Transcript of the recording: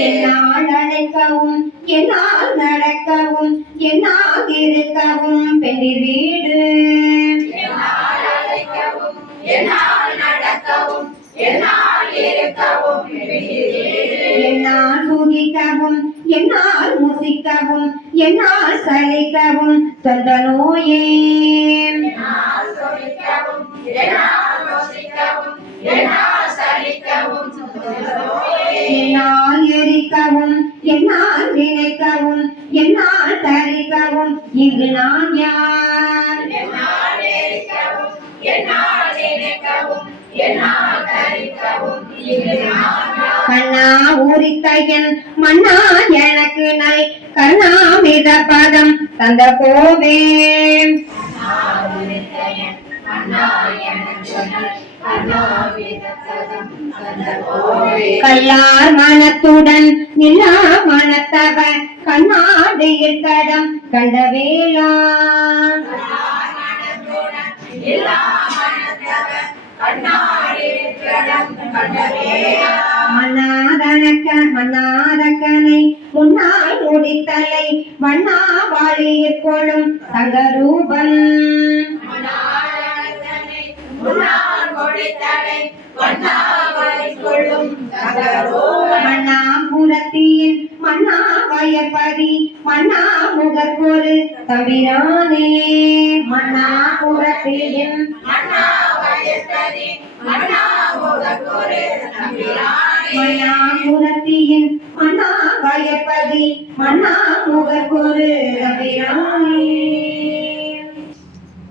என்னால் அழைக்கவும் என்னால் நடக்கவும் என்னால் இருக்கவும் பெண்டிர் வீடு என்னால் சுகிக்கவும் என்னால் முசிக்கவும் என்னால் சலிக்கவும் சொந்த நோயே என்னால் எரிக்கவும் என்னால் நினைக்கவும் என்னால் தரிக்கவும் இங்கு நான் யார் கண்ணா ஊரித்தையன் மன்னா எனக்கு நல் கருணாமித பதம் தந்த கோவே கல்லார் மனத்துடன் நிலா மனத்தவர் கண்ணாடியில் தடம் கண்ட வேளா மன்னாதக்கனை முன்னால் முடித்தலை வண்ணா வாழியிற் கொள்ளும் தங்கரூபன் மன்னாபுரத்தின் மன்னா வயற்பதி மன்னா முகற்கொரு தம்பிரானே மன்னாபுரத்தின் மன்னாபுரத்தின் மன்னா வயற்பதி மன்னா முகற்கொரு தம்பிரானே